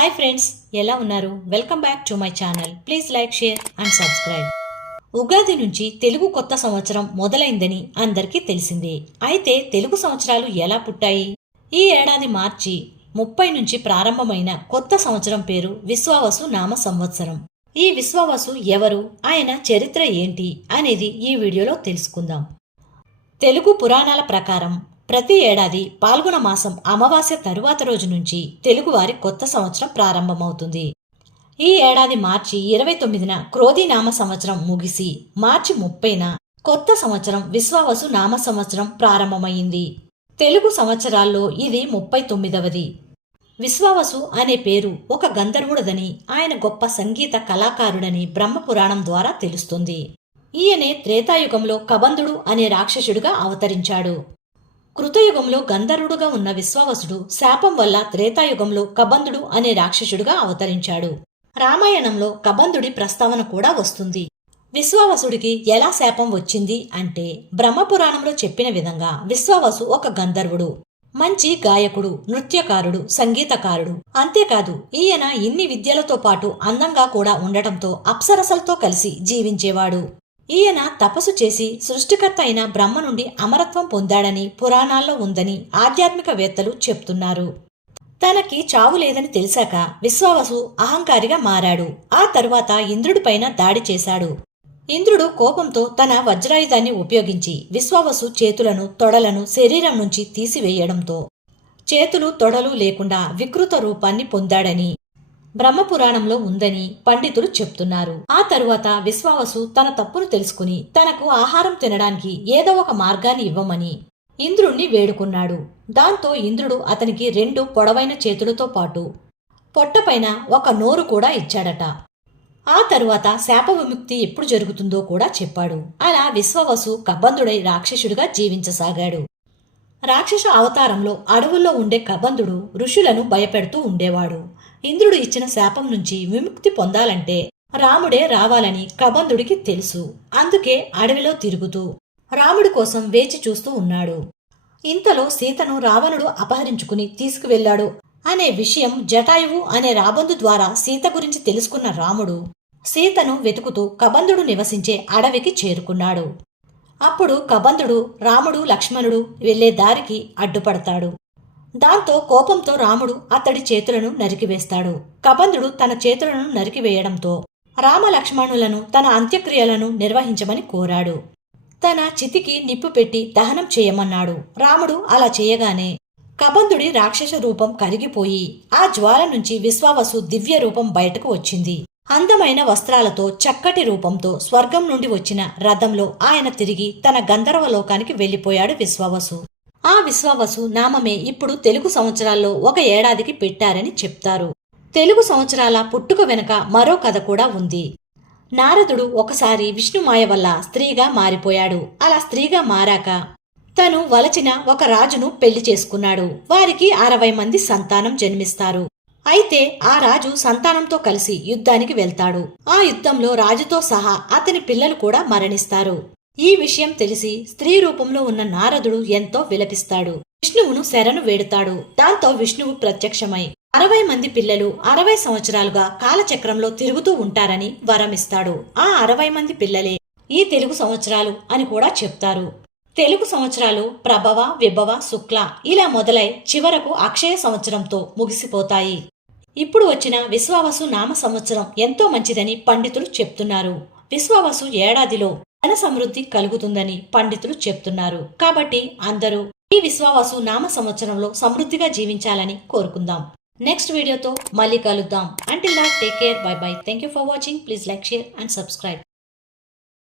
Hi friends, ఎలా ఉన్నారు? Welcome back to my channel. Please like, share and subscribe. Ugadi నుంచి తెలుగు కొత్త సంవత్సరం మొదలైందని అందరికీ తెలిసిందే. అయితే తెలుగు సంవత్సరాలు ఎలా పుట్టాయి? ఈ ఏడాది మార్చి 30 నుంచి ప్రారంభమైన కొత్త సంవత్సరం పేరు విశ్వావసు నామ సంవత్సరం. ఈ విశ్వావసు ఎవరు, ఆయన చరిత్ర ఏంటి అనేది ఈ వీడియోలో తెలుసుకుందాం. తెలుగు పురాణాల ప్రకారం ప్రతి ఏడాది పాల్గొన మాసం అమావాస్య తరువాత రోజు నుంచి తెలుగువారి కొత్త సంవత్సరం ప్రారంభమవుతుంది. ఈ ఏడాది మార్చి 29న క్రోధీనామ సంవత్సరం ముగిసి మార్చి 30న కొత్త సంవత్సరం విశ్వావసు నామ సంవత్సరం ప్రారంభమైంది. తెలుగు సంవత్సరాల్లో ఇది 39వది. విశ్వావసు అనే పేరు ఒక గంధర్వుడదని, ఆయన గొప్ప సంగీత కళాకారుడని బ్రహ్మపురాణం ద్వారా తెలుస్తుంది. ఈయనే త్రేతాయుగంలో కబంధుడు అనే రాక్షసుడిగా అవతరించాడు. కృతయుగంలో గంధర్వుడుగా ఉన్న విశ్వావసుడు శాపం వల్ల త్రేతాయుగంలో కబంధుడు అనే రాక్షసుడిగా అవతరించాడు. రామాయణంలో కబంధుడి ప్రస్తావన కూడా వస్తుంది. విశ్వావసుడికి ఎలా శాపం వచ్చింది అంటే, బ్రహ్మపురాణంలో చెప్పిన విధంగా విశ్వావసు ఒక గంధర్వుడు, మంచి గాయకుడు, నృత్యకారుడు, సంగీతకారుడు. అంతేకాదు ఈయన ఇన్ని విద్యలతో పాటు అందంగా కూడా ఉండటంతో అప్సరసలతో కలిసి జీవించేవాడు. ఈయన తపస్సు చేసి సృష్టికర్త అయిన బ్రహ్మ నుండి అమరత్వం పొందాడని పురాణాల్లో ఉందని ఆధ్యాత్మికవేత్తలు చెప్తున్నారు. తనకి చావు లేదని తెలిసాక విశ్వావసు అహంకారిగా మారాడు. ఆ తరువాత ఇంద్రుడిపైన దాడి చేశాడు. ఇంద్రుడు కోపంతో తన వజ్రాయుధాన్ని ఉపయోగించి విశ్వావసు చేతులను, తొడలను శరీరం నుంచి తీసివేయడంతో చేతులు, తొడలు లేకుండా వికృత రూపాన్ని పొందాడని బ్రహ్మపురాణంలో ఉందని పండితులు చెప్తున్నారు. ఆ తరువాత విశ్వావసు తన తప్పును తెలుసుకుని తనకు ఆహారం తినడానికి ఏదో ఒక మార్గాన్ని ఇవ్వమని ఇంద్రుణ్ణి వేడుకున్నాడు. దాంతో ఇంద్రుడు అతనికి 2 పొడవైన చేతులతో పాటు పొట్టపైన ఒక నోరు కూడా ఇచ్చాడట. ఆ తరువాత శాప విముక్తి ఎప్పుడు జరుగుతుందో కూడా చెప్పాడు. అలా విశ్వావసు కబంధుడై రాక్షసుడిగా జీవించసాగాడు. రాక్షస అవతారంలో అడవుల్లో ఉండే కబంధుడు ఋషులను భయపెడుతూ ఉండేవాడు. ఇంద్రుడు ఇచ్చిన శాపం నుంచి విముక్తి పొందాలంటే రాముడే రావాలని కబంధుడికి తెలుసు. అందుకే అడవిలో తిరుగుతూ రాముడి కోసం వేచి చూస్తూ ఉన్నాడు. ఇంతలో సీతను రావణుడు అపహరించుకుని తీసుకువెళ్లాడు అనే విషయం జటాయువు అనే రాబందు ద్వారా సీత గురించి తెలుసుకున్న రాముడు సీతను వెతుకుతూ కబంధుడు నివసించే అడవికి చేరుకున్నాడు. అప్పుడు కబంధుడు రాముడు, లక్ష్మణుడు వెళ్లే దారికి అడ్డుపడతాడు. దాంతో కోపంతో రాముడు అతడి చేతులను నరికివేస్తాడు. కబంధుడు తన చేతులను నరికివేయడంతో రామ లక్ష్మణులను తన అంత్యక్రియలను నిర్వహించమని కోరాడు. తన చితికి నిప్పు పెట్టి దహనం చేయమన్నాడు. రాముడు అలా చేయగానే కబంధుడి రాక్షస రూపం కరిగిపోయి ఆ జ్వాల నుంచి విశ్వావసు దివ్య రూపం బయటకు వచ్చింది. అందమైన వస్త్రాలతో, చక్కటి రూపంతో స్వర్గం నుండి వచ్చిన రథంలో ఆయన తిరిగి తన గంధర్వ లోకానికి వెళ్లిపోయాడు విశ్వావసు. ఆ విశ్వావసు నామమే ఇప్పుడు తెలుగు సంవత్సరాల్లో ఒక ఏడాదికి పెట్టారని చెప్తారు. తెలుగు సంవత్సరాల పుట్టుక వెనుక మరో కథ కూడా ఉంది. నారదుడు ఒకసారి విష్ణుమాయ వల్ల స్త్రీగా మారిపోయాడు. అలా స్త్రీగా మారాక తను వలచిన ఒక రాజును పెళ్లి చేసుకున్నాడు. వారికి 60 మంది సంతానం జన్మిస్తారు. అయితే ఆ రాజు సంతానంతో కలిసి యుద్ధానికి వెళ్తాడు. ఆ యుద్ధంలో రాజుతో సహా అతని పిల్లలు కూడా మరణిస్తారు. ఈ విషయం తెలిసి స్త్రీ రూపంలో ఉన్న నారదుడు ఎంతో విలపిస్తాడు. విష్ణువును శరణు వేడుతాడు. దాంతో విష్ణువు ప్రత్యక్షమై 60 మంది పిల్లలు 60 సంవత్సరాలుగా కాలచక్రంలో తిరుగుతూ ఉంటారని వరమిస్తాడు. ఆ 60 మంది పిల్లలే ఈ తెలుగు సంవత్సరాలు అని కూడా చెప్తారు. తెలుగు సంవత్సరాలు ప్రభవ, విభవ, శుక్ల ఇలా మొదలై చివరకు అక్షయ సంవత్సరంతో ముగిసిపోతాయి. ఇప్పుడు వచ్చిన విశ్వావసు నామ సంవత్సరం ఎంతో మంచిదని పండితులు చెప్తున్నారు. విశ్వావసు ఏడాదిలో ధన సమృద్ధి కలుగుతుందని పండితులు చెప్తున్నారు. కాబట్టి అందరూ ఈ విశ్వావసు నామ సంవత్సరంలో సమృద్ధిగా జీవించాలని కోరుకుందాం. నెక్స్ట్ వీడియోతో మళ్ళీ కలుద్దాం. Until that take care, by by. Thank you for watching. Please like, share and subscribe.